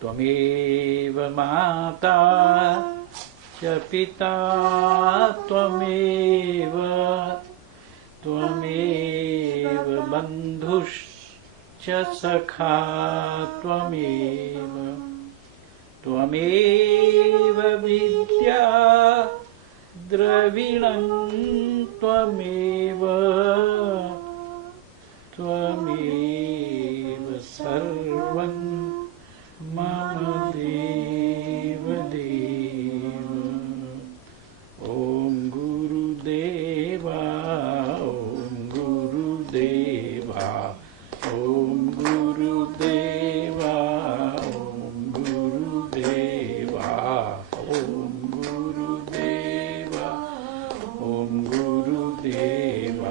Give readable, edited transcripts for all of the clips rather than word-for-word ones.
Tvameva mata cha pita tvameva tvameva bandhush cha sakha tvameva tvameva vidya dravinam tvameva tvameva sarvam Mama Deva Deva. Om Guru Deva, Om Guru Deva, Om Guru Deva, Om Guru Deva, Om Guru Deva, Om Guru Deva,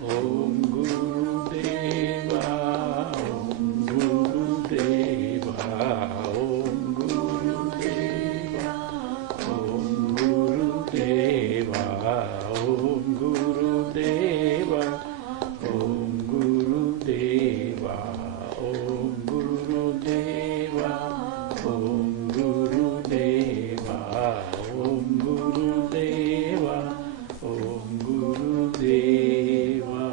Om Guru Deva, Om Guru Deva. Om Guru Deva, Om Guru Deva, Om Guru Deva, Om Guru Deva, Om Guru Deva, Om Guru Deva, Om Guru Deva, Om Guru Deva.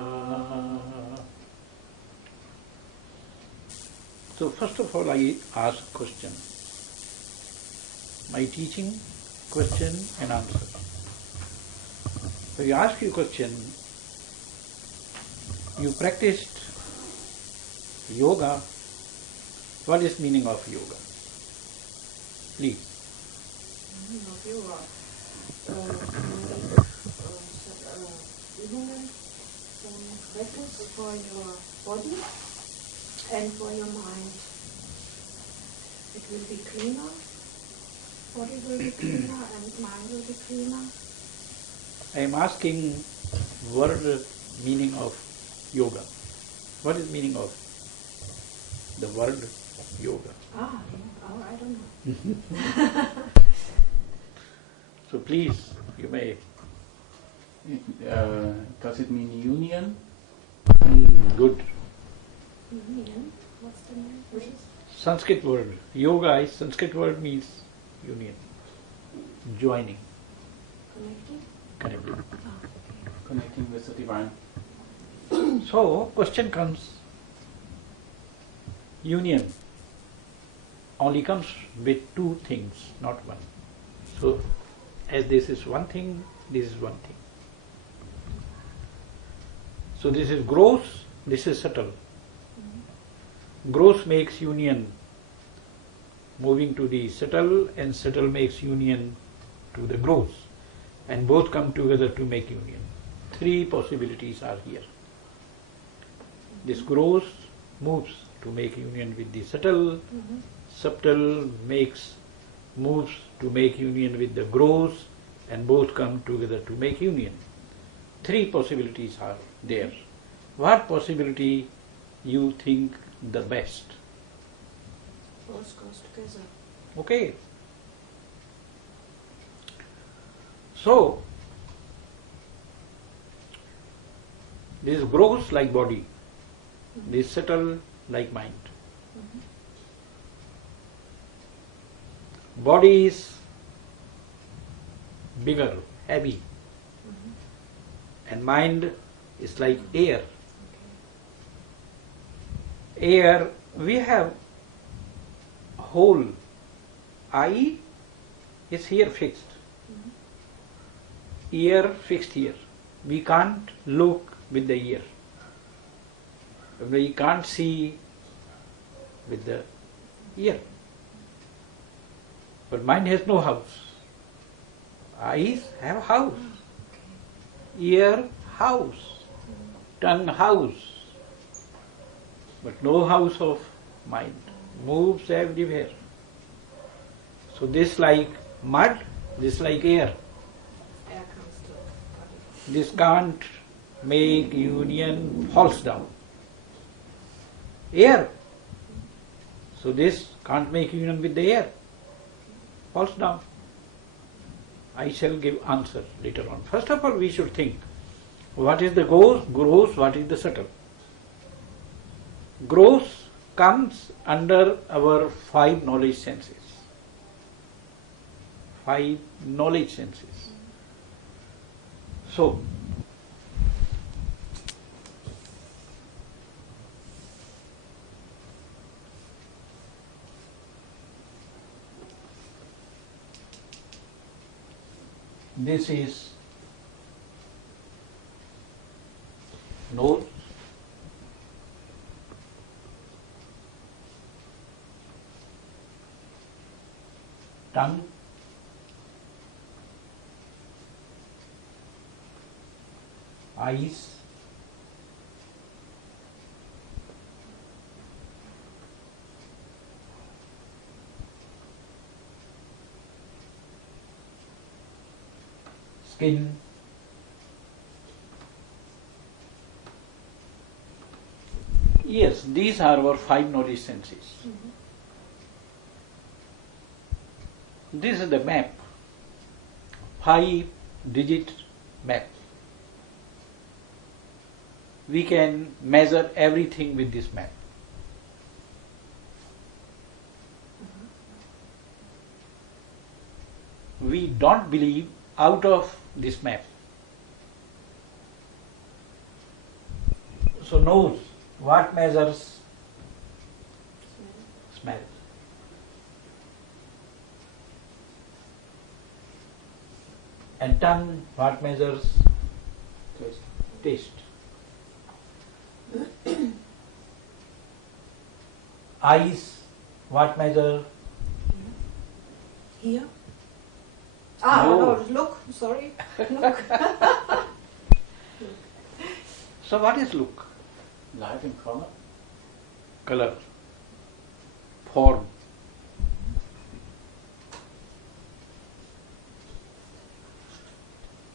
So first of all, I ask question. My teaching, question and answer. When you ask you question, you practiced yoga. What is meaning of yoga? Please. Meaning of yoga. Some practice for your body and for your mind. It will be cleaner, body will be cleaner and mind will be cleaner. I am asking word meaning of yoga. What is meaning of the word yoga? I don't know. So please, you may. Does it mean union? Good. Union? What's the name? What is Sanskrit word. Yoga is Sanskrit word means union. Joining. connected? Connecting. Connecting with the divine. So, question comes, union only comes with two things, not one. So, as this is one thing, this is one thing. So, this is gross, this is subtle. Gross makes union moving to the subtle, and subtle makes union to the gross. And both come together to make union. Three possibilities are here. This gross moves to make union with the subtle, subtle moves to make union with the gross, and both come together to make union. Three possibilities are there. What possibility you think the best? Both goes together. Okay. So, this gross like body, this subtle like mind. Body is bigger, heavy, and mind is like air. Air, we have whole eye is here fixed, ear fixed here. We can't look with the ear. We can't see with the ear. But mind has no house. Eyes have house. Ear house. Tongue house. But no house of mind. Moves everywhere. So this like mud, this like air. Air comes to body. This can't make union, falls down. Air. So this can't make union with the air. Falls down. I shall give answer later on. First of all, we should think, what is the gross, what is the subtle? Gross comes under our five knowledge senses. Five knowledge senses. So, this is nose, tongue, eyes, skin, yes, these are our five knowledge senses. This is the map, 5-digit map. We can measure everything with this map. We don't believe out of this map. So nose, what measures? Smell. And tongue, what measures? Taste. Taste. Eyes, what measure? Here? No. Look, sorry. Look. So what is look? Light and color. Color, form.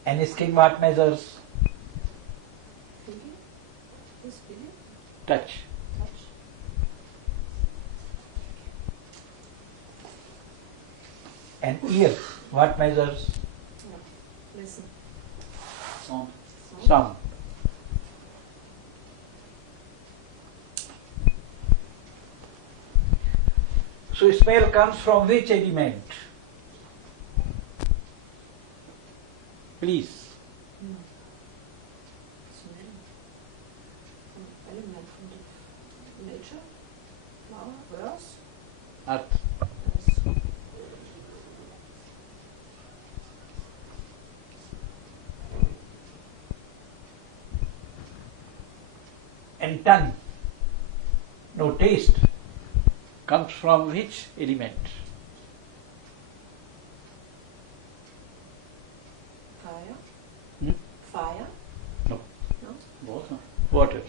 And skin, what measures? Feeling? This feeling? Touch. Touch. And ear, what measures? Yeah. Listen. Sound. Sound. So smell comes from which element? Please. Smell. An element from the nature. Flower, earth. Earth. Yes. And tongue, no, taste, comes from which element? Fire. Hmm? Fire. No, No? Water. water.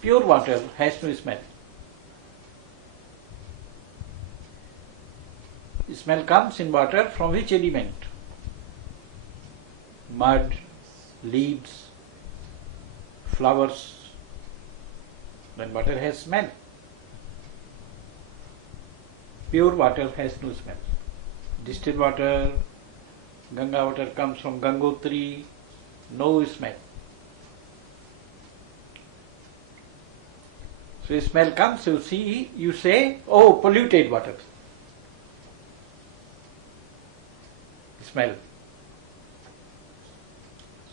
Pure water has no smell. Smell comes in water from which element? Mud, leaves, flowers. Then water has smell. Pure water has no smell. Distilled water, Ganga water comes from Gangotri, no smell. So smell comes, you see, you say, oh, polluted water. Smell.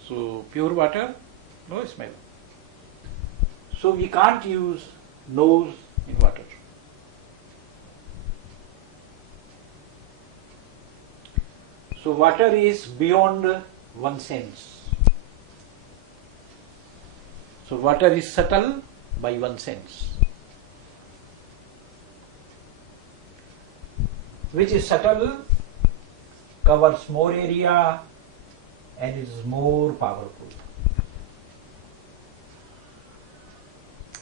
So pure water, no smell. So we can't use nose in water. So water is beyond one sense. So water is subtle by one sense. Which is subtle, covers more area and is more powerful.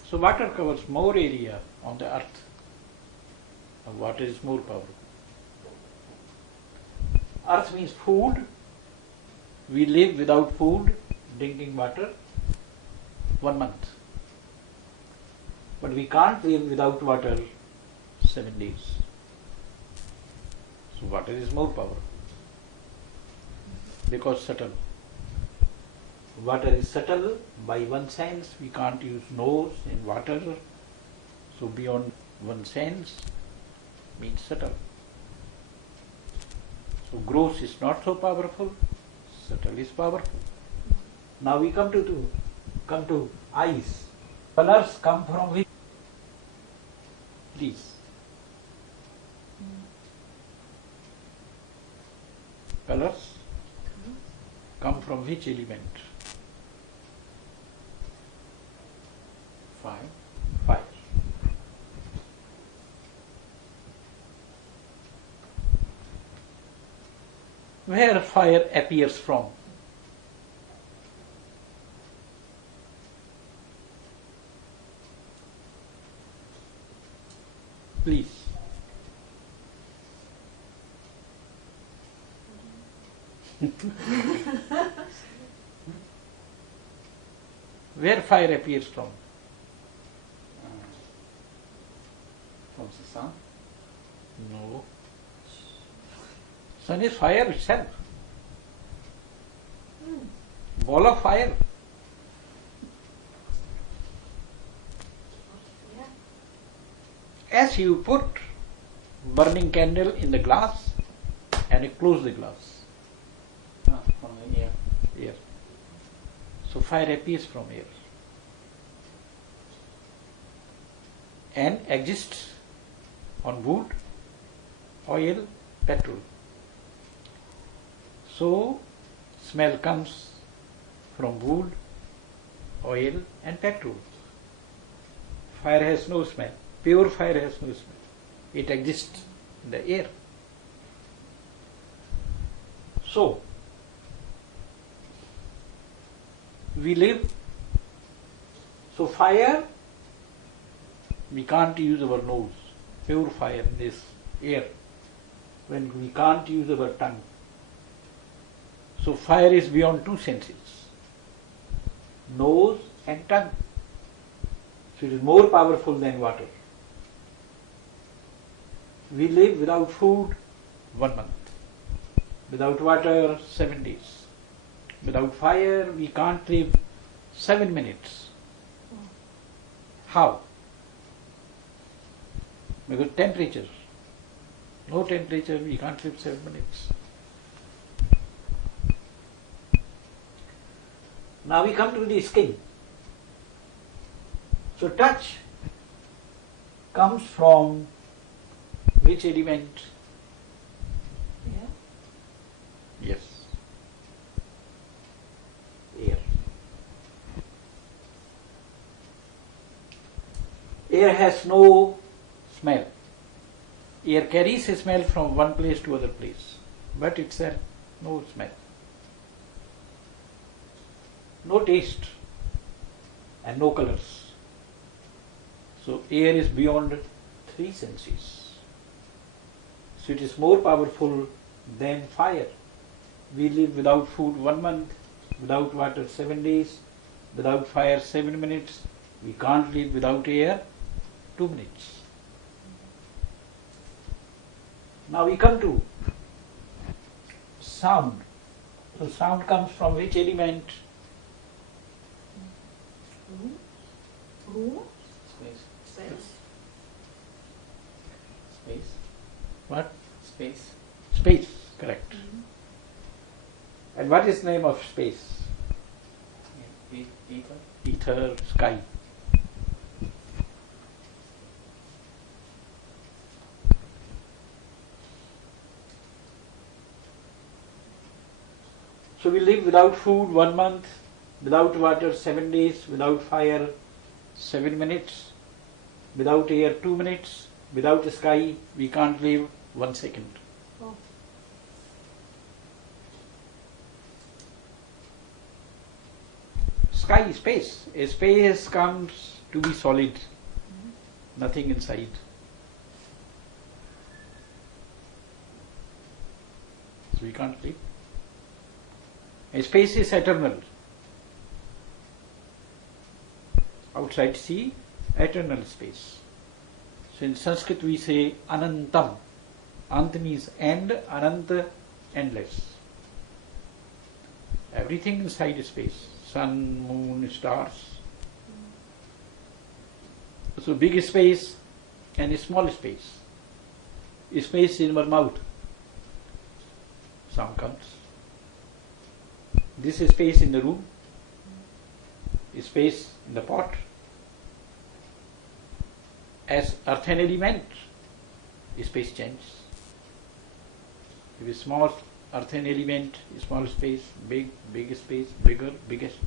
So water covers more area on the earth. And water is more powerful. Earth means food. We live without food, drinking water, 1 month. But we can't live without water 7 days. So water is more powerful. because subtle. Water is subtle. By one sense, we can't use nose in water. So beyond one sense means subtle. So gross is not so powerful. Subtle is powerful. Now we come to eyes. Colors come from which? Please. Colors come from which element? Fire. Fire. Where fire appears from? Please. Where fire appears from? From the sun. No. Sun is fire itself. Ball of fire. As you put burning candle in the glass and you close the glass. From the air. Air. So fire appears from air and exists on wood, oil, petrol. So smell comes from wood, oil and petrol. Fire has no smell. Pure fire has no smell. It exists in the air. So we live. So fire, we can't use our nose. Pure fire, this air. When we can't use our tongue. So fire is beyond two senses. Nose and tongue. So it is more powerful than water. We live without food 1 month. Without water 7 days. Without fire we can't live 7 minutes. How? Because temperature. No temperature we can't live 7 minutes. Now we come to the skin. So touch comes from which element? Yeah. Yes. Air. Air has no smell. Air carries a smell from one place to other place, but it's a no smell. No taste and no colors. So air is beyond 3 senses. So it is more powerful than fire. We live without food 1 month, without water 7 days, without fire 7 minutes. We can't live without air 2 minutes. Now we come to sound. So sound comes from which element? Room. Space. Space. Space. What? Space. Space, correct. And what is the name of space? Ether. Ether, sky. So we live without food 1 month, without water 7 days, without fire 7 minutes, without air 2 minutes, without sky we can't live 1 second. Oh. Sky, space. A space comes to be solid, nothing inside. So we can't live. A space is eternal. Outside sea, eternal space. So in Sanskrit we say anantam. Ant means end, ananta, endless. Everything inside space. Sun, moon, stars. So big space and small space. Space in our mouth. Sound comes. This is space in the room. Space in the pot. As earthen element, space changes. If a small earthen element, small space, big space, bigger, biggest.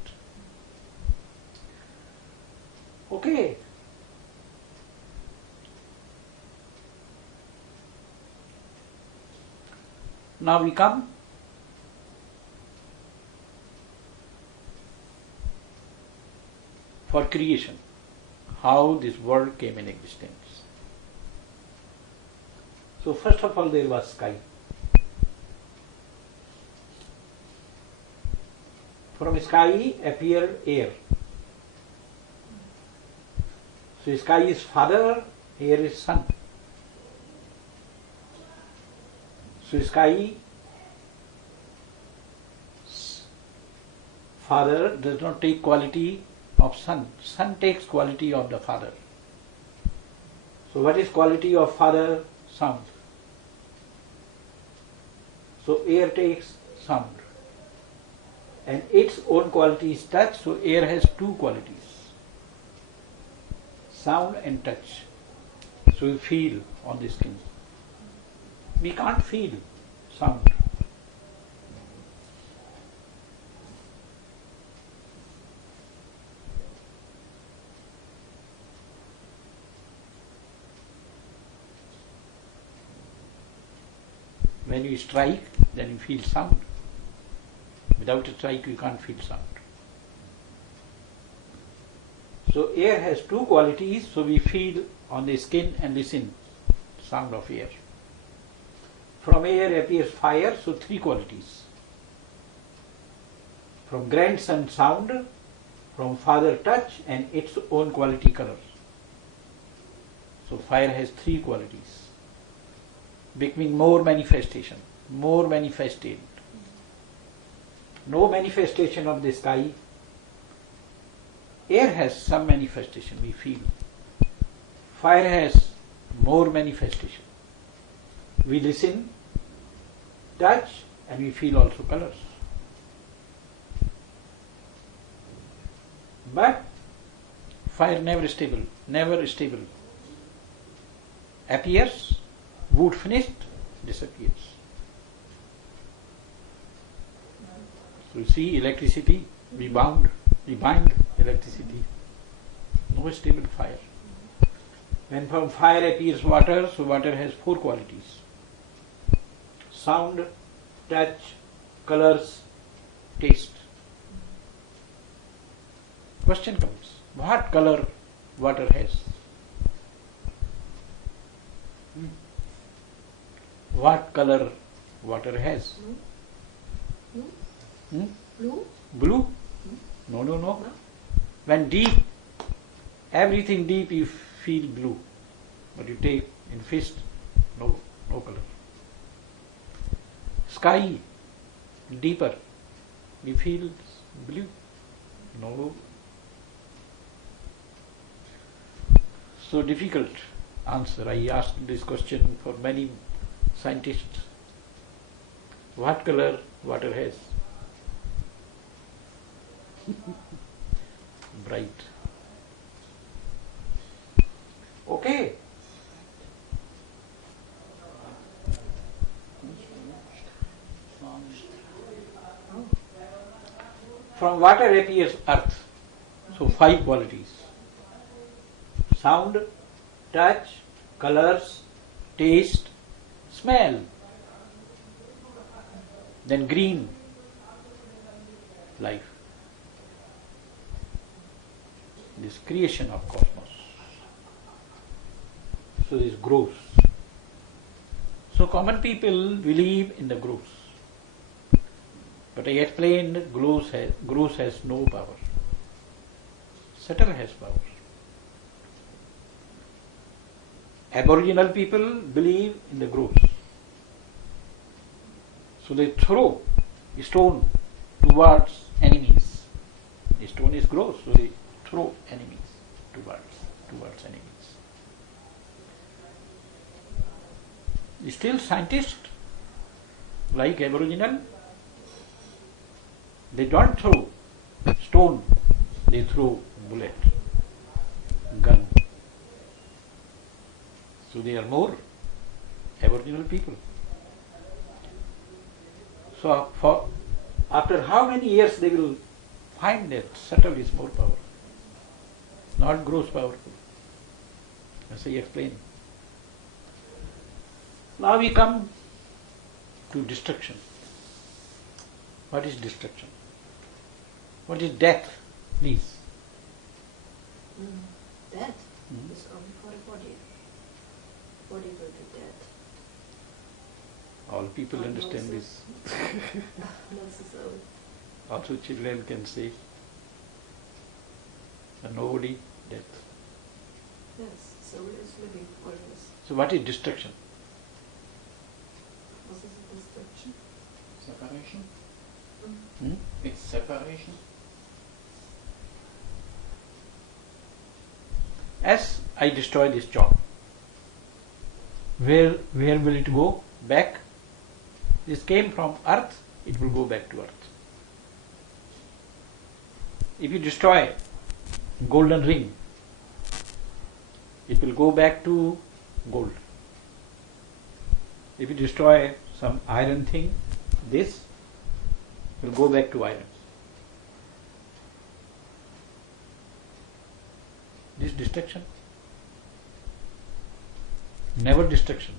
Okay. Now we come for creation, how this world came in existence. So first of all there was sky. From sky appeared air. So sky is father, air is son. So sky, father does not take quality of son. Son takes quality of the father. So what is quality of father? Sound. So air takes sound. And its own quality is touch, so air has two qualities. Sound and touch. So we feel on the skin. We can't feel sound. When you strike, then you feel sound. Without a strike, you can't feel sound. So air has two qualities, so we feel on the skin and listen sound of air. From air appears fire, so three qualities. From grandson sound, from father touch, and its own quality color. So fire has three qualities, becoming more manifestation, more manifested. No manifestation of the sky. Air has some manifestation, we feel. Fire has more manifestation. We listen, touch, and we feel also colors. But fire never stable, never stable. Appears, wood finished, disappears. So you see electricity, we bind electricity. No stable fire. When from fire appears water, so water has four qualities. Sound, touch, colors, taste. Question comes, what color water has? What color water has? Blue? Blue? No. When deep, everything deep you feel blue. But you take in fist, no color. Sky, deeper, we feel blue. No. So difficult answer. I asked this question for many scientists. What color water has? Bright. Okay. From water appears earth. So five qualities. Sound, touch, colors, taste, smell. Then green, life. This creation of cosmos. So this grows. So common people believe in the growth. But I explained growth has no power. Satire has power. Aboriginal people believe in the growth. So they throw a stone towards enemies. The stone is gross, so they throw enemies towards enemies. Still scientists, like Aboriginal, they don't throw stone, they throw bullet, gun. So they are more Aboriginal people. So after how many years they will find that subtle is more powerful, not gross powerful. As I explained. Now we come to destruction. What is destruction? What is death? Please. Death is only for the body. Body will be dead. All people understand this. Not so. Also children can say, nobody, death. Yes, soul is living always. So what is destruction? What is the destruction? Separation? Hmm? It's separation. As I destroy this chalk, where will it go? Back. This came from earth, it will go back to earth. If you destroy golden ring, it will go back to gold. If you destroy some iron thing, this will go back to iron. This destruction? Never destruction.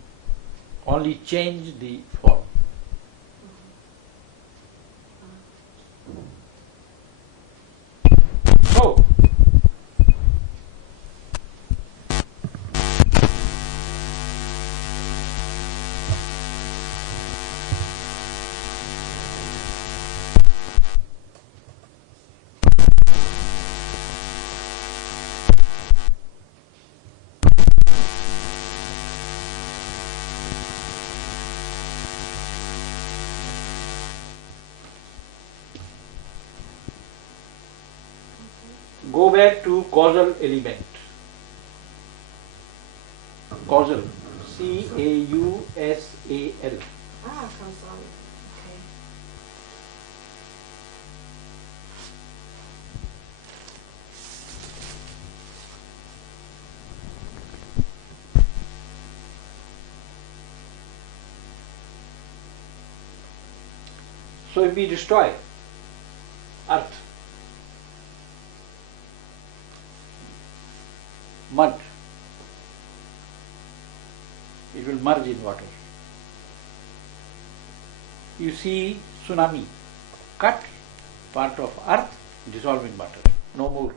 Only change the form. So, go back to causal element. Causal. C-A-U-S-A-L. Causal. Okay. So if we destroy earth, mud, it will merge in water. You see tsunami, cut part of earth, dissolve in water, no more.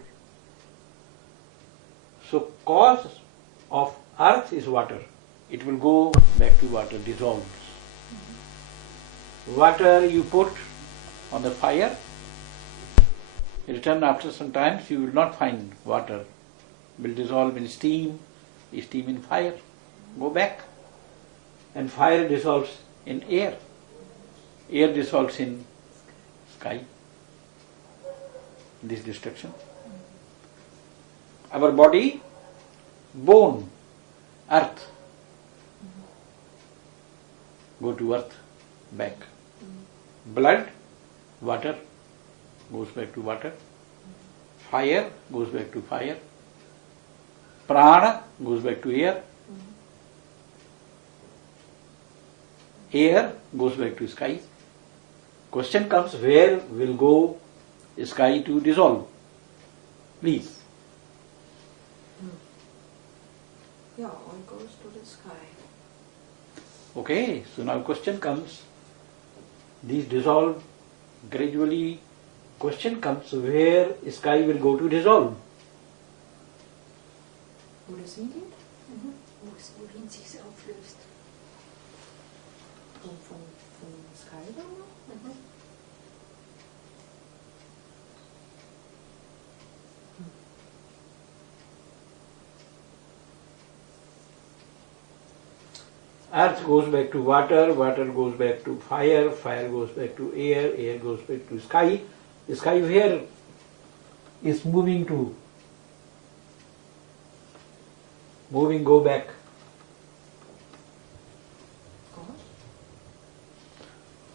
So cause of earth is water. It will go back to water, dissolves. Water you put on the fire, return after some time, you will not find water. Will dissolve in steam in fire, go back. And fire dissolves in air. Air dissolves in sky. This destruction. Our body, bone, earth. Go to earth, back. Blood, water, goes back to water. Fire goes back to fire. Prana goes back to air. Air goes back to sky. Question comes, where will go sky to dissolve? Please. Yeah, all goes to the sky. Okay, so now question comes, these dissolve gradually. Question comes, where sky will go to dissolve? Wo das hingeht? Wohin sich auflöst. Von Sky dann noch? Earth goes back to water, water goes back to fire, fire goes back to air, air goes back to sky. The sky where is moving to? Moving, go back.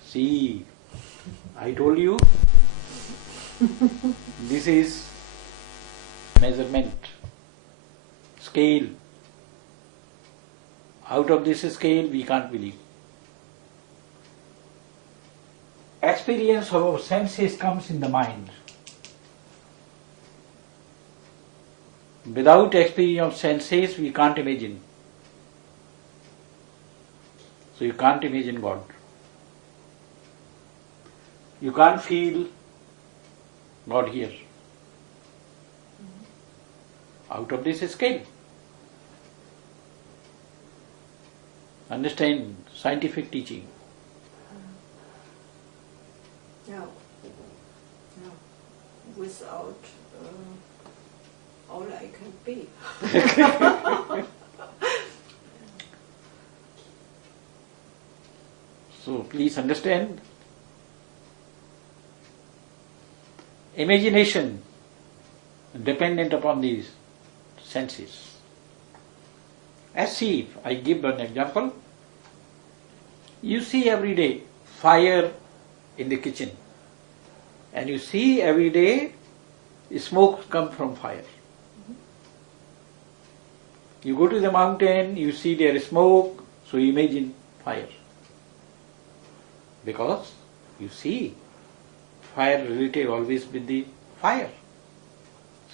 See, I told you, this is measurement, scale. Out of this scale, we can't believe. Experience of our senses comes in the mind. Without experience of senses, we can't imagine. So you can't imagine God. You can't feel God here. Out of this scale. Understand scientific teaching. No. Without all I can be. So please understand, imagination dependent upon these senses. As see, I give an example. You see every day fire in the kitchen, and you see every day smoke come from fire. You go to the mountain, you see there is smoke, so you imagine fire. Because you see fire related always with the fire.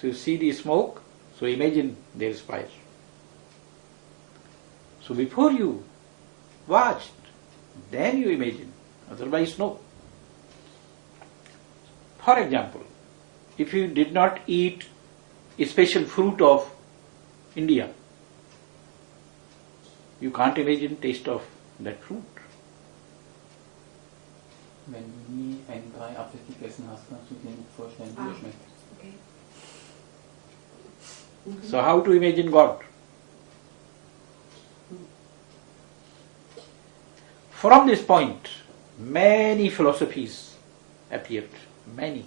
So you see the smoke, so imagine there is fire. So before you watched, then you imagine, otherwise no. For example, if you did not eat a special fruit of India, you can't imagine taste of that fruit. Wenn du nie einen 3-Apfel gegessen hast, kannst du dir nicht vorstellen, wie er schmeckt. Okay. So how to imagine God? From this point, many philosophies appeared, many.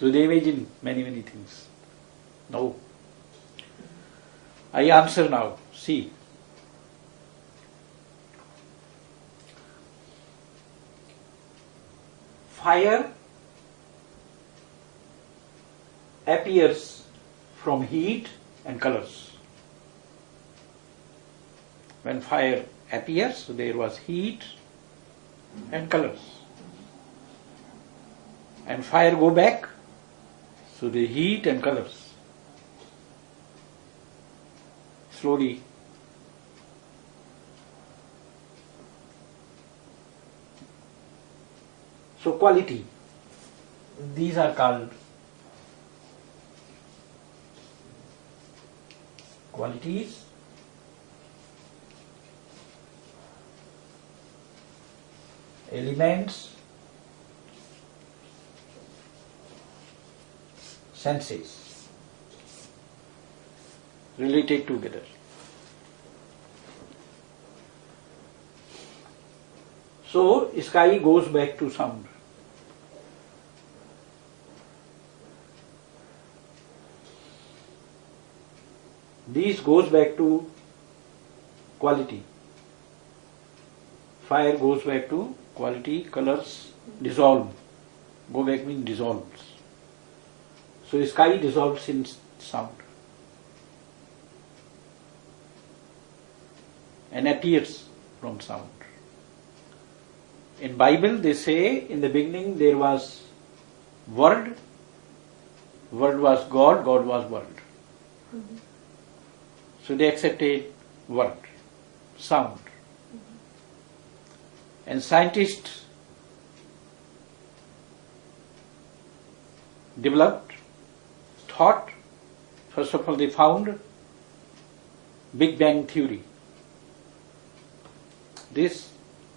So they imagine many things. No. I answer now. See. Fire appears from heat and colors. When fire appears, there was heat and colors. And fire go back, so the heat and colors slowly so quality, these are called qualities. Elements, senses related together. So sky goes back to sound. These goes back to quality. Fire goes back to quality, colors dissolve. Go back means dissolves. So sky dissolves in sound and appears from sound. In Bible they say in the beginning there was word, word was God, God was word. Mm-hmm. So they accepted word, sound. Mm-hmm. And scientists developed, thought, first of all they found Big Bang theory. This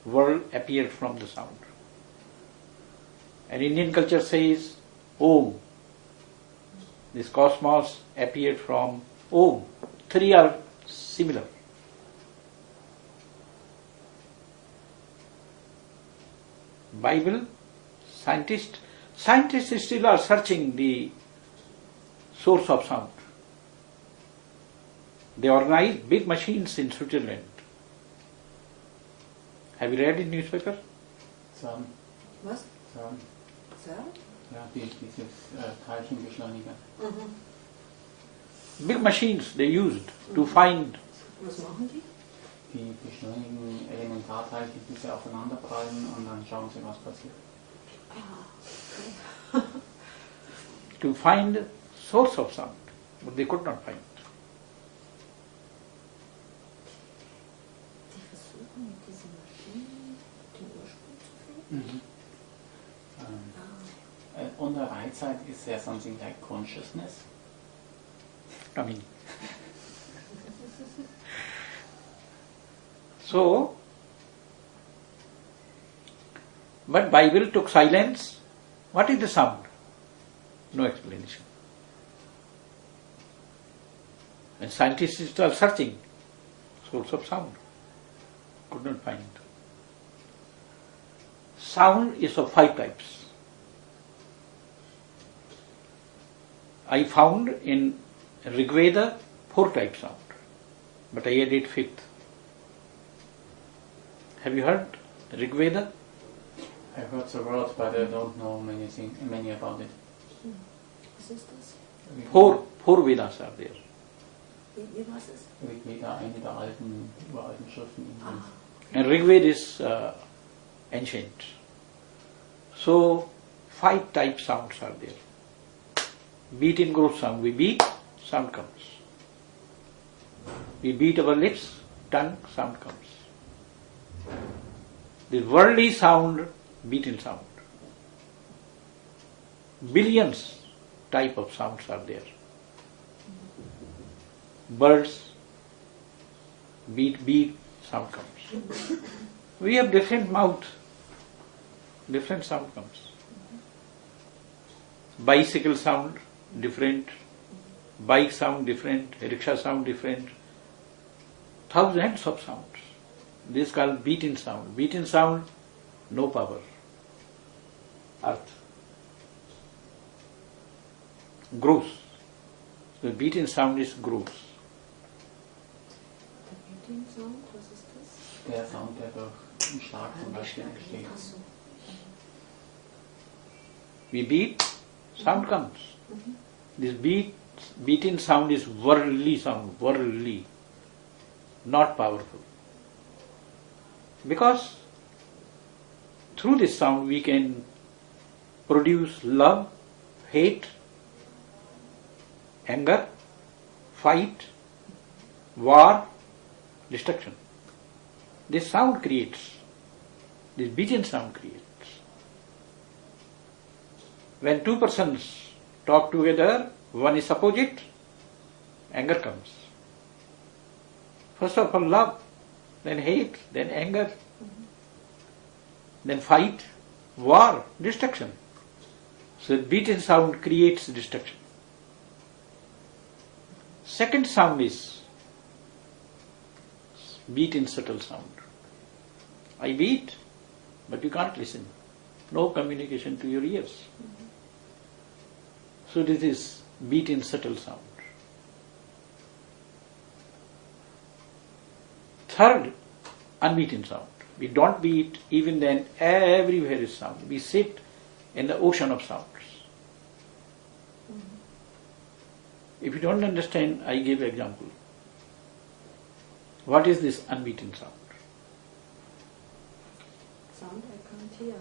world appeared from the sound. And Indian culture says Om. This cosmos appeared from Om. Three are similar. Bible, scientists still are searching the source of sound. They organized big machines in Switzerland. Have you read in newspaper? Some. Was? Some. So? Ja, dieses Teilchenbeschleuniger. Big machines they used to find. Was machen die? Die beschleunigen Elementarteilchen, die sie aufeinanderprallen und dann schauen sie, was passiert. Ah, okay. To find source of sound, but they could not find. Die versuchen mit diesen Maschinen den Ursprung zu finden. On the right side, is there something like consciousness? I mean, so, but Bible took silence. What is the sound? No explanation. And scientists are searching source of sound. Could not find. Sound is of 5 types. I found in Rigveda 4 types sound, but I added 5th. Have you heard Rigveda? I heard the word, but I don't know many about it. Was ist das? Four Vedas are there. Wie was ist? Rigveda, eine der uralten Schriften Indiens. And Rigveda is ancient. So 5 type sounds are there. Beat in growth sound. We beat, sound comes. We beat our lips, tongue, sound comes. The worldly sound, beat in sound. Billions type of sounds are there. Birds, beat, sound comes. We have different mouth, different sound comes. Bicycle sound, different. Bike sound, different. Rickshaw sound, different. Thousands of sounds. This is called beat in sound. Beat in sound, no power. Earth. Gross. The beat in sound is gross. Der Beating Sound, was ist das? Der Sound, der durch einen Schlag zum Beispiel entsteht. Ach so. We beat, sound comes. This beat in sound is worldly sound, worldly, not powerful. Because through this sound we can produce love, hate, anger, fight, war, destruction. This sound creates, this beaten sound creates. When 2 persons talk together, one is opposite, anger comes. First of all love, then hate, then anger, then fight, war, destruction. So beaten sound creates destruction. Second sound is beat in subtle sound. I beat, but you can't listen. No communication to your ears. So this is beat in subtle sound. Third, unbeaten sound. We don't beat, even then everywhere is sound. We sit in the ocean of sounds. If you don't understand, I give example. What is this unbeaten sound? Sound I can't hear.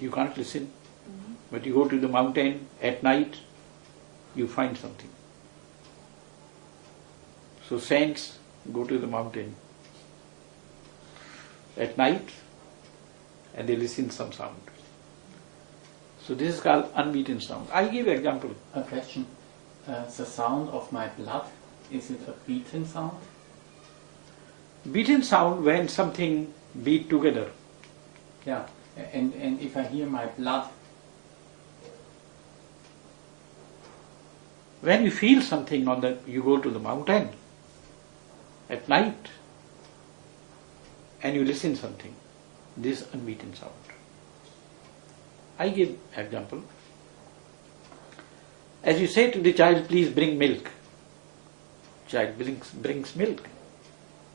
You can't listen, but you go to the mountain at night, you find something. So saints go to the mountain at night and they listen some sound. So this is called unbeaten sound. I give example. A question. The sound of my blood, is it a beaten sound? Beaten sound when something beat together. Yeah. And if I hear my blood, When you feel something on that, you go to the mountain, at night and you listen something, this unbeaten sound. I give example. As you say to the child, please bring milk. Child brings milk.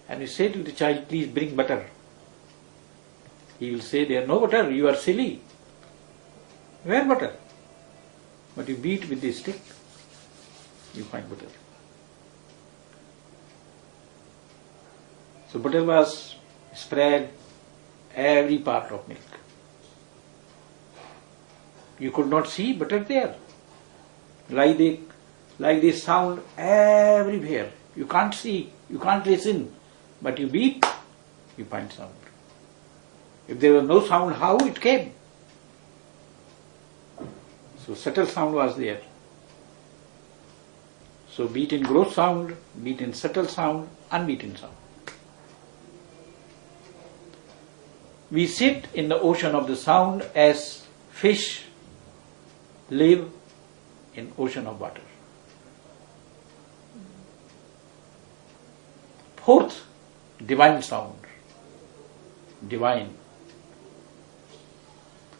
And you say to the child, please bring butter. He will say, there is no butter, you are silly. Where butter? But you beat with the stick, you find butter. So butter was spread every part of milk. You could not see butter there. Like this sound everywhere. You can't see, you can't listen, but you beat, you find sound. If there was no sound, how it came? So subtle sound was there. So beat in gross sound, beat in subtle sound, unbeaten sound. We sit in the ocean of the sound as fish live in ocean of water. Fourth, divine sound. Divine.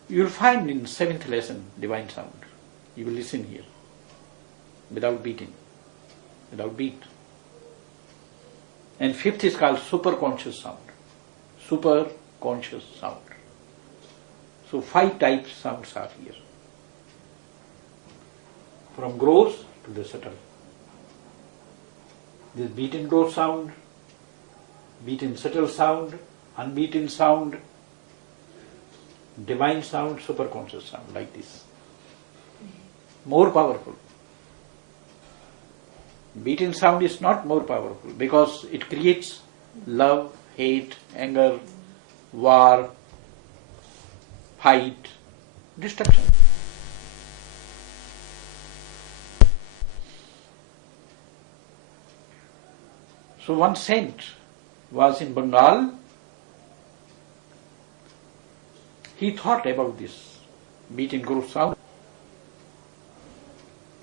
You will find in 7th lesson divine sound. You will listen here without beating, without beat. And 5th is called superconscious sound. Superconscious sound. So 5 types sounds are here. From gross to the subtle. This beaten gross sound, beaten subtle sound, unbeaten sound, divine sound, superconscious sound, like this. More powerful. Beaten sound is not more powerful because it creates love, hate, anger, war, fight, destruction. So one saint was in Bengal. He thought about this beaten gross sound,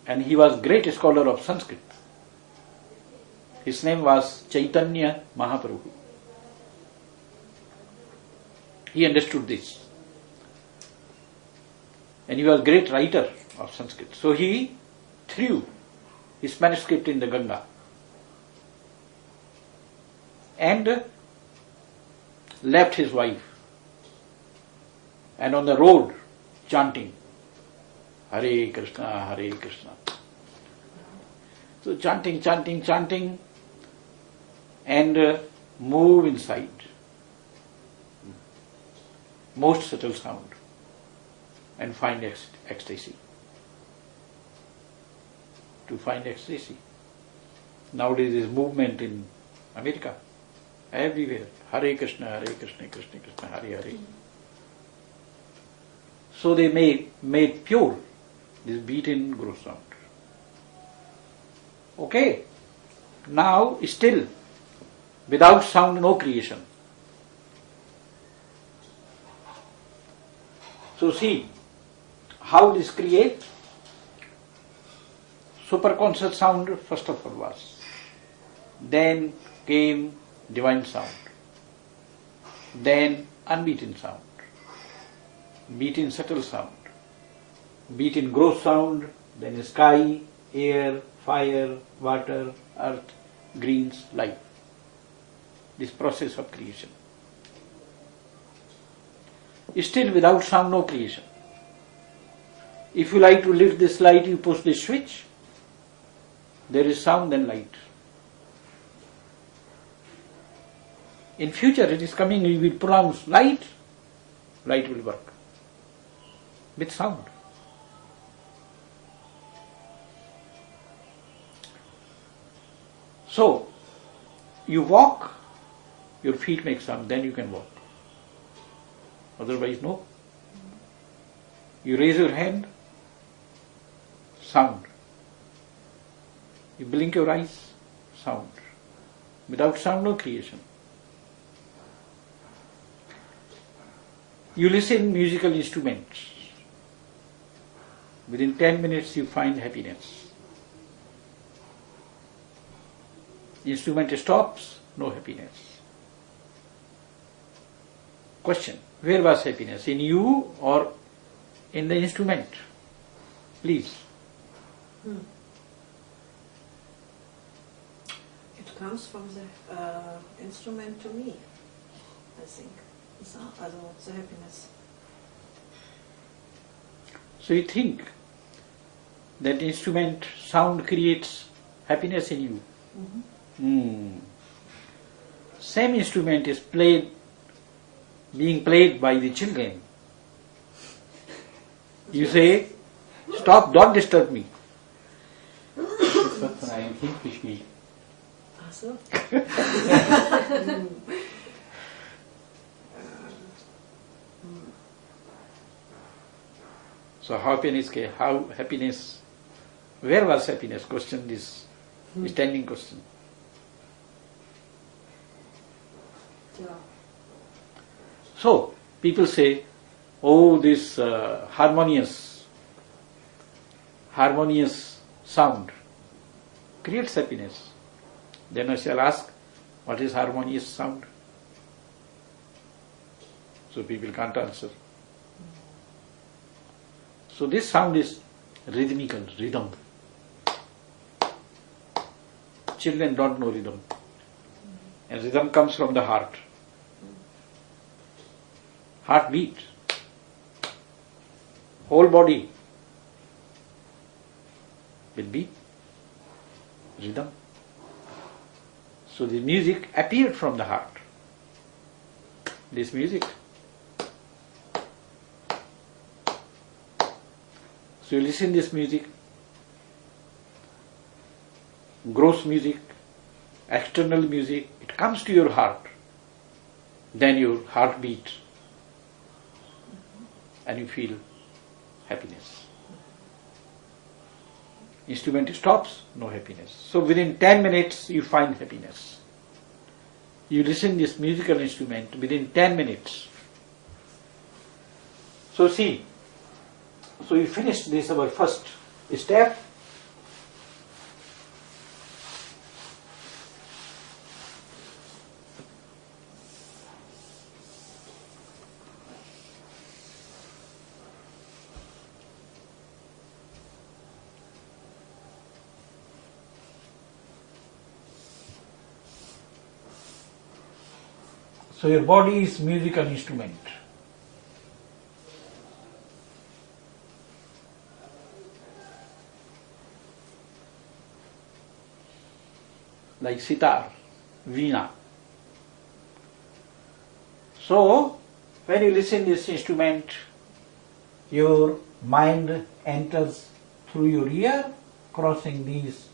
and he was great scholar of Sanskrit. His name was Chaitanya Mahaprabhu. He understood this, and he was a great writer of Sanskrit. So he threw his manuscript in the Ganga and left his wife, and on the road chanting Hare Krishna, Hare Krishna. So chanting, and move inside. Most subtle sound, and find ecstasy. To find ecstasy. Nowadays there is movement in America. Everywhere. Hare Krishna, Krishna Krishna, Hare Hare. So they made pure this beaten gross sound. Okay. Now still, without sound no creation. So see how this create. Superconscious sound first of all was. Then came divine sound. Then unbeaten sound. Beaten subtle sound. Beaten gross sound. Then sky, air, fire, water, earth, greens, life. This process of creation. Still without sound no creation. If you like to lift this light, you push this switch. There is sound and light. In future it is coming, we will pronounce light will work with sound. So, you walk, your feet make sound, then you can walk. Otherwise, no. You raise your hand, sound. You blink your eyes, sound. Without sound, no creation. You listen musical instruments. Within 10 minutes you find happiness. The instrument stops, no happiness. Question, where was happiness? In you or in the instrument? Please. It comes from the instrument to me, I think. The happiness. So you think that instrument sound creates happiness in you? Same instrument is being played by the children. You say, stop, don't disturb me. Es wird von einem Kind gespielt. Ach so. So how happiness, where was happiness? Question this, standing question. Yeah. So, people say, oh, this harmonious sound creates happiness. Then I shall ask, what is harmonious sound? So people can't answer. So this sound is rhythmical, rhythm. Children don't know rhythm. And rhythm comes from the heart. Heartbeat. Whole body will beat. Rhythm. So the music appeared from the heart. This music. So you listen this music, gross music, external music, it comes to your heart. Then your heart beats and you feel happiness. Instrument stops, no happiness. So within 10 minutes you find happiness. You listen this musical instrument within 10 minutes. So see, so we finished this our first step. So your body is musical instrument. Like sitar, veena. So, when you listen to this instrument, your mind enters through your ear, crossing these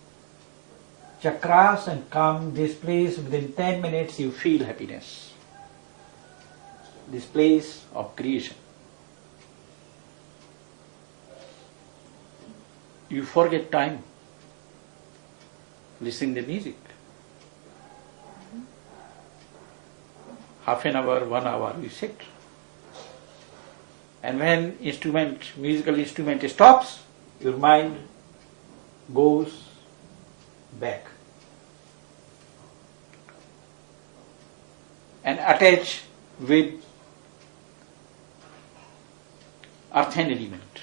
chakras and come this place. Within 10 minutes you feel happiness. This place of creation. You forget time. Listen to music. Half an hour, 1 hour, you sit. And when musical instrument stops, your mind goes back and attach with earthen element,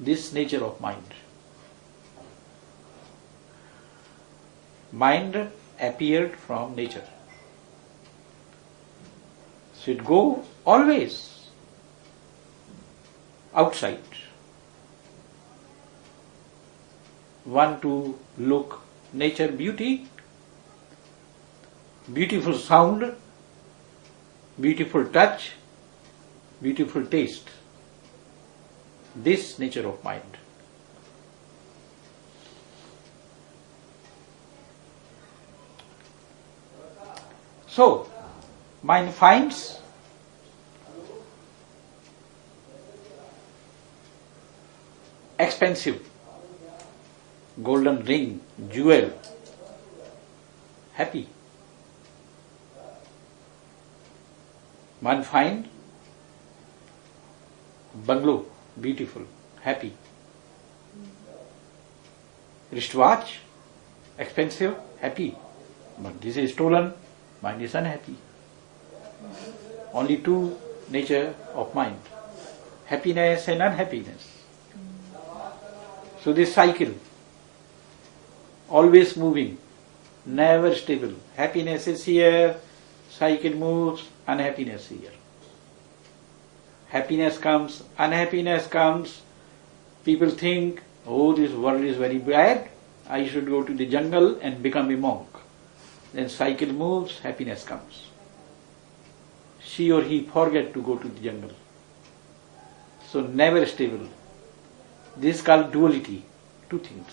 this nature of mind. Mind appeared from nature. So it go always outside. Want to look nature beauty, beautiful sound, beautiful touch, beautiful taste. This nature of mind. So, mind finds expensive golden ring, jewel, happy. Mind find bungalow, beautiful, happy. Wristwatch, expensive, happy. But this is stolen, mind is unhappy. Only two nature of mind, happiness and unhappiness. So this cycle, always moving, never stable. Happiness is here, cycle moves, unhappiness here. Happiness comes, unhappiness comes. People think, oh, this world is very bad, I should go to the jungle and become a monk. Then cycle moves, happiness comes. She or he forget to go to the jungle. So never stable. This is called duality, two things.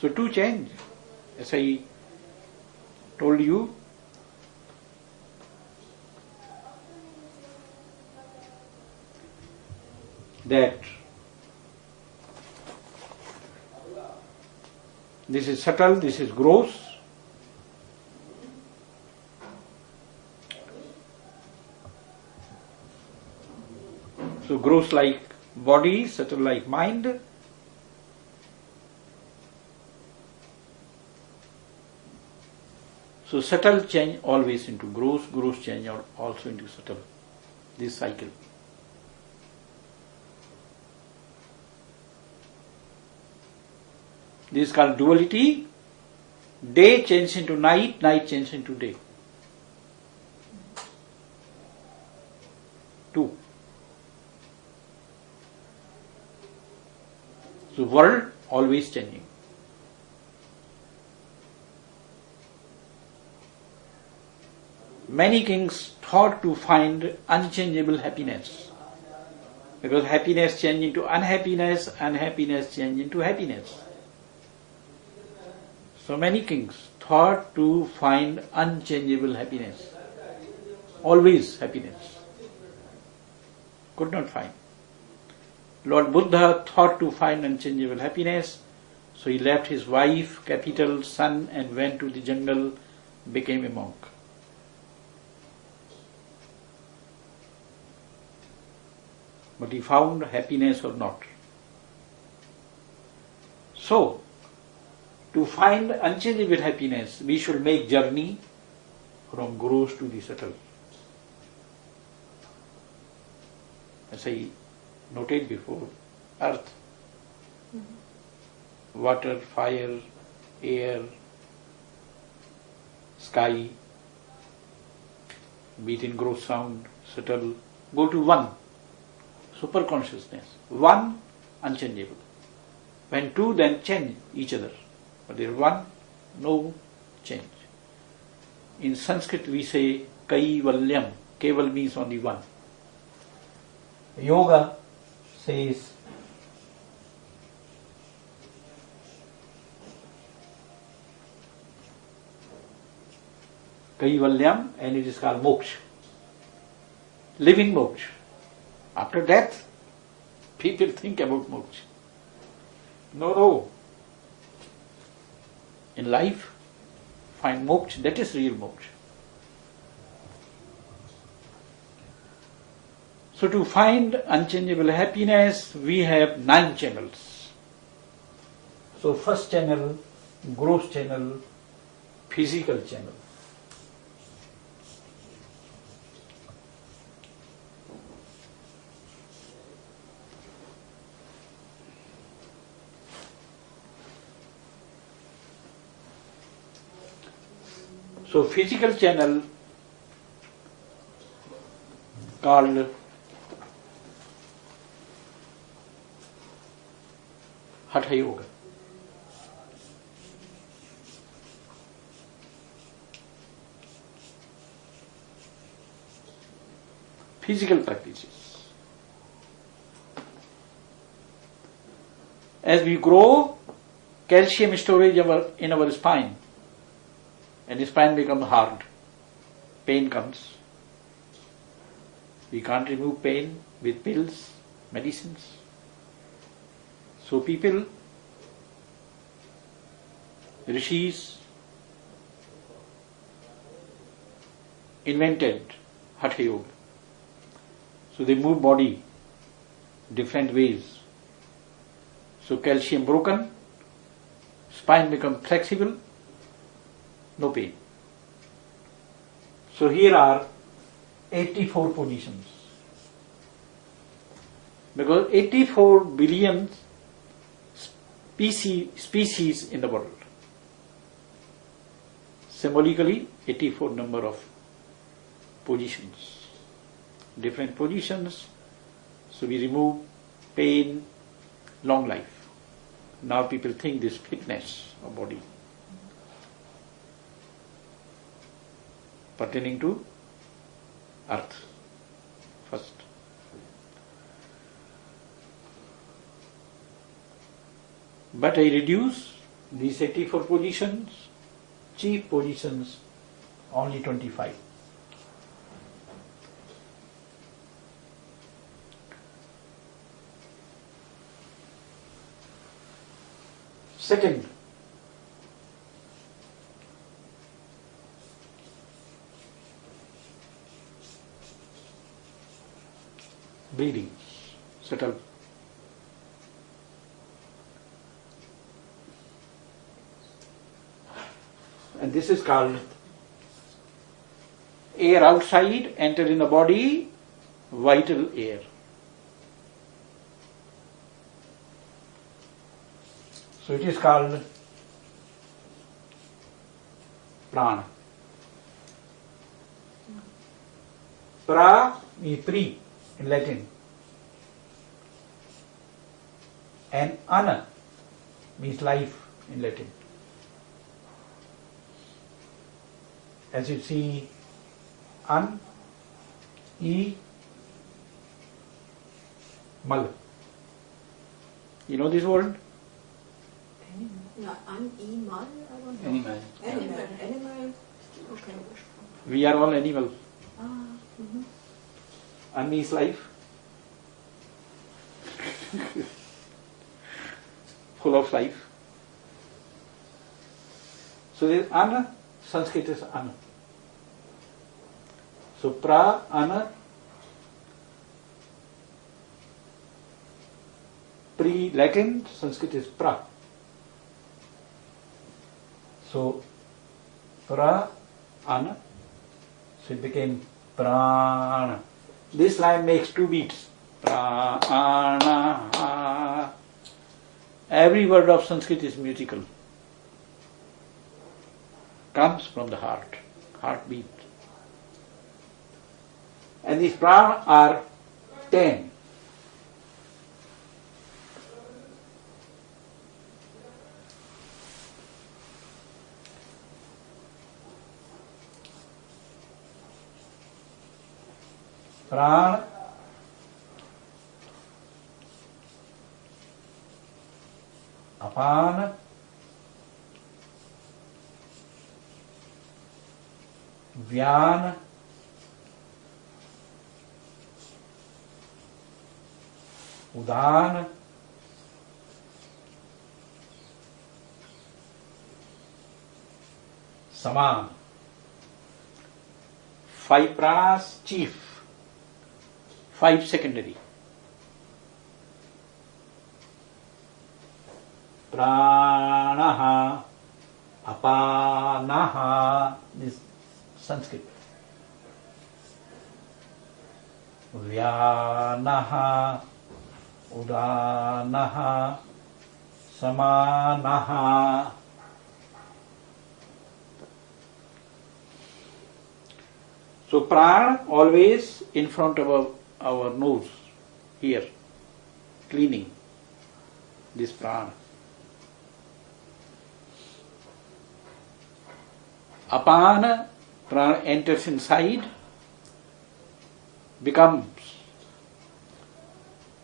So to change, as I told you, that this is subtle, this is gross. So gross like body, subtle like mind. So subtle change always into gross, gross change also into subtle. This cycle. This is called duality. Day changes into night, night changes into day. Two. So world always changing. Many kings thought to find unchangeable happiness, because happiness changed into unhappiness, unhappiness changed into happiness. So many kings thought to find unchangeable happiness, always happiness. Could not find. Lord Buddha thought to find unchangeable happiness, so he left his wife, capital, son and went to the jungle, became a monk. But he found happiness or not. So, to find unchangeable happiness, we should make journey from gross to the subtle. As I noted before, earth, water, fire, air, sky, be it in gross, sound, subtle, go to one. Super consciousness. One, unchangeable. When two, then change each other. But there one, no change. In Sanskrit we say Kaivalyam. Keval means only one. Yoga says Kaivalyam, and it is called moksha. Living moksha. After death, people think about moksha. No. In life, find moksha, that is real moksha. So to find unchangeable happiness, we have 9 channels. So first channel, gross channel, physical channel. So physical channel called Hatha Yoga. Physical practices. As we grow, calcium storage in our spine, and the spine becomes hard. Pain comes. We can't remove pain with pills, medicines. So people, rishis, invented Hatha Yoga. So they move body different ways. So calcium broken, spine becomes flexible, no pain. So here are 84 positions. Because 84 billion species in the world. Symbolically, 84 number of positions. Different positions. So we remove pain, long life. Now people think this fitness of body pertaining to earth first. But I reduce these 84 positions, chief positions, only 25. Second, breathing, subtle. And this is called air outside, enter in the body, vital air. So it is called prana. Pra means three in Latin. And ana means life in Latin. As you see, an, e, mal. You know this word? No, animal, I don't know. Animal. Animal. Okay. We are all animals. Mm-hmm. An is life. Full of life. So there is ana, Sanskrit is ana. So pra, ana, pre-Latin, Sanskrit is pra. So pra, ana, so it became prana. This line makes two beats. Prana. Every word of Sanskrit is musical. Comes from the heart, heartbeat. And these prana are 10. Prana, apana, vyana, udana, samana. 5 pranas chief, 5 secondary. Pranaha, apanaha, this Sanskrit. Vyanaha, udanaha, samanaha. So prana always in front of our nose, here, cleaning this prana. Apana, prana enters inside, becomes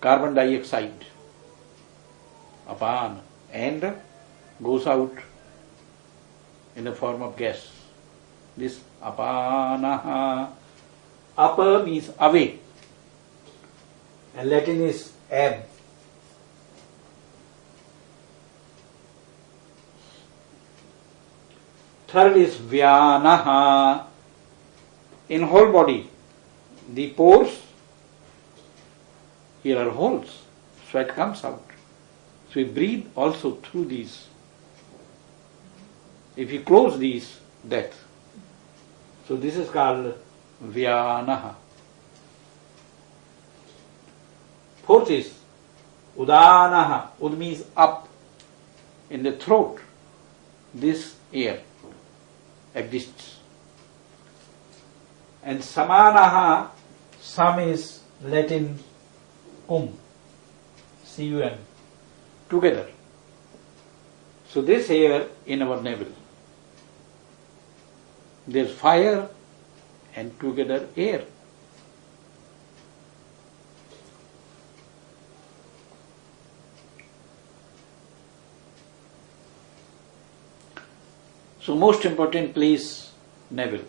carbon dioxide, apana, and goes out in the form of gas. This apanaha. Apa means away, and Latin is ab. Third is vyanaha. In whole body, the pores, here are holes, sweat comes out. So we breathe also through these. If you close these, death. So this is called Vyanaha. Fourth is Udanaha. Ud means up in the throat. This air exists. And Samanaha, Sam is Latin C-U-M, together. So this air in our navel. There's fire and together air. So most important place, navel.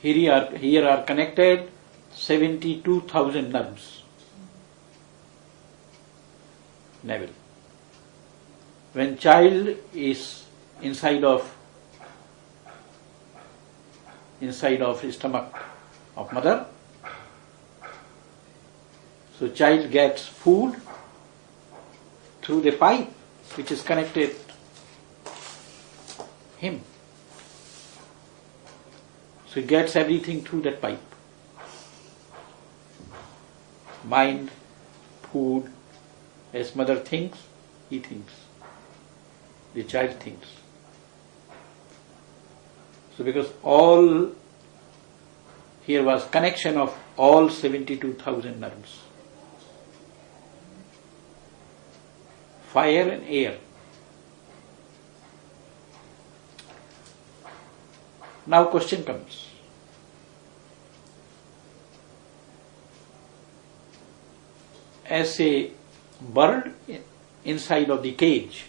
Here are connected 72,000 nerves. Navel. When child is inside of stomach of mother, so child gets food through the pipe which is connected him. So he gets everything through that pipe. Mind, food, as mother thinks, he thinks. The child thinks. So because all, here was connection of all 72,000 nerves. Fire and air. Now question comes. As a bird inside of the cage,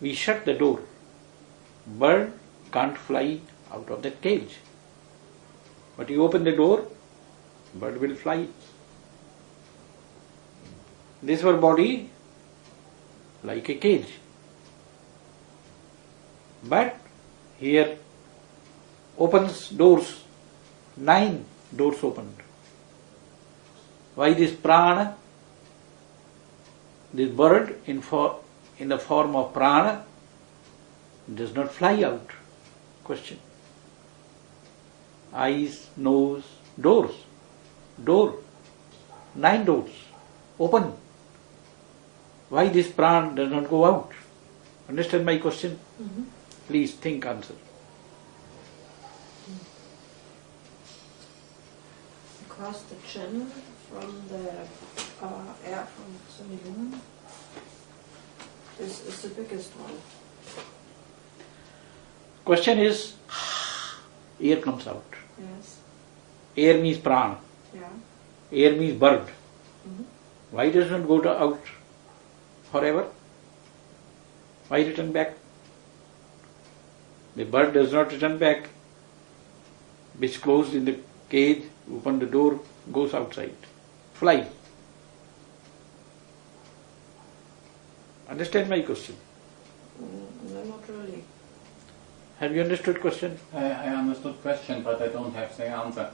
we shut the door. Bird can't fly out of that cage. But you open the door, bird will fly. This is our body like a cage. But here opens doors, 9 doors opened. Why this prana, this bird in the form of prana does not fly out? Question. Eyes, nose, doors. Door. 9 doors. Open. Why this prana does not go out? Understand my question? Mm-hmm. Please think, answer. Because the channel from the air from the human is the biggest one. Question is, air comes out. Yes. Air means prana. Yeah. Air means bird. Mm-hmm. Why does not go out forever? Why return back? The bird does not return back, which closed in the cage, open the door, goes outside, flies. Understand my question? No, not really. Have you understood question? I understood question, but I don't have the answer.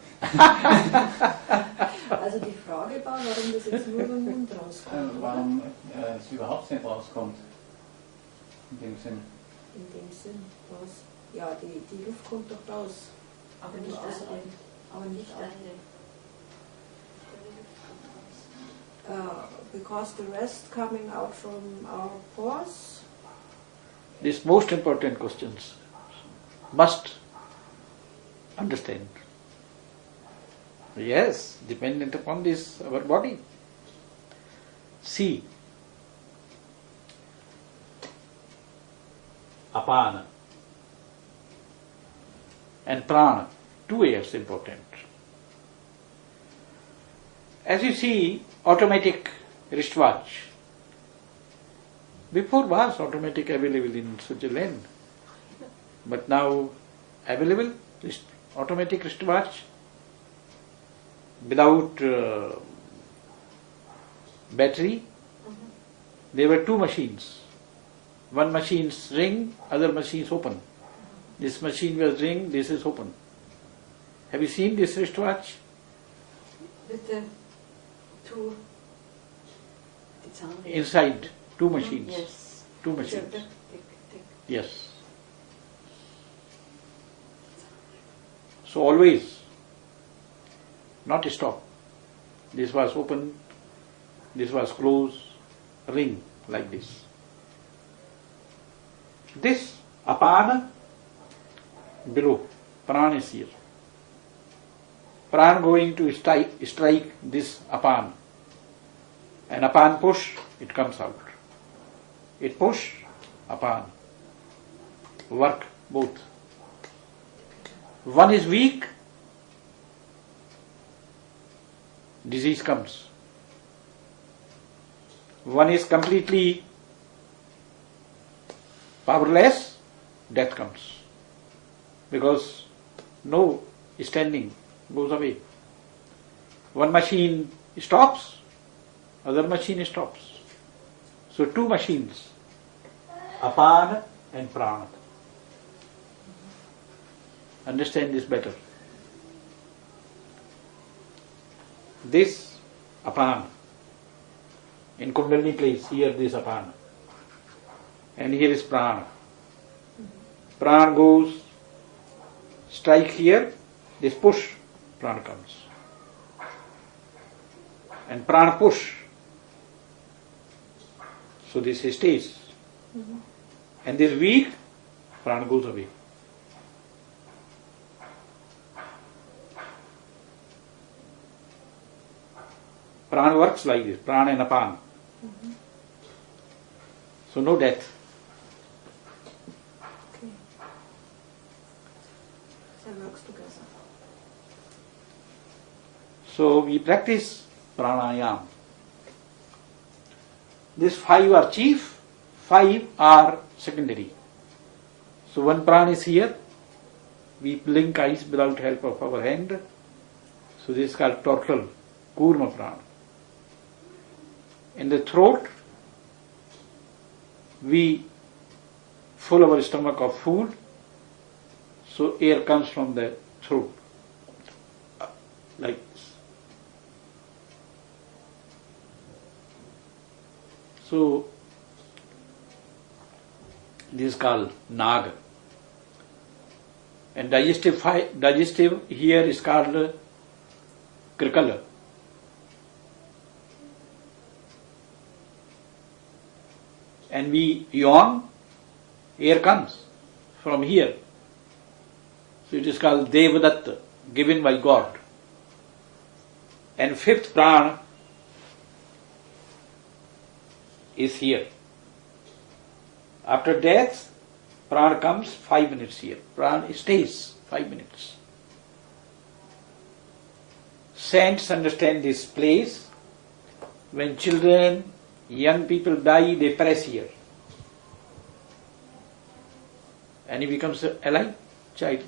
Also die Frage war, warum das jetzt nur beim Mund rauskommt. Warum es überhaupt nicht rauskommt. In dem Sinn. In dem Sinn, was? Ja, die Luft kommt doch raus. Aber nicht alle. Aber nicht alle. Because the rest coming out from our pores. These most important questions must understand. Yes, dependent upon this, our body. See, apana and prana, 2 airs important. As you see, automatic wristwatch. Before was automatic available in Switzerland, but now available automatic wristwatch without battery. There were 2 machines. One machine's ring, other machine's open. This machine was ring, this is open. Have you seen this wristwatch? With the 2 Inside 2 machines. Yes. 2 machines. Yes. So always, not stop. This was open, this was closed, ring like this. This apana below, prana is here. Prana going to strike this apan. And apan push, it comes out. It push, apan. Work both. One is weak, disease comes. One is completely powerless, death comes. Because no standing goes away. One machine stops, other machine stops. So two machines, apana and prana. Understand this better. This apana, in Kundalini place, here this apana. And here is prana. Prana goes, strike here, this push, prana comes. And prana push. So this stays. And this weak, prana goes away. Prana works like this, prana and apana. So no death. Okay. So it works together. So we practice pranayama. These 5 are chief, 5 are secondary. So one prana is here. We blink eyes without help of our hand. So this is called total kurma prana. In the throat, we fill our stomach of food, so air comes from the throat, like this. So, this is called naga. And digestive here is called krikala. And we yawn, air comes from here. So it is called Devadatta, given by God. And 5th prana is here. After death, prana comes 5 minutes here. Prana stays 5 minutes. Saints understand this place. When children, young people die, they press here. And he becomes a alive child.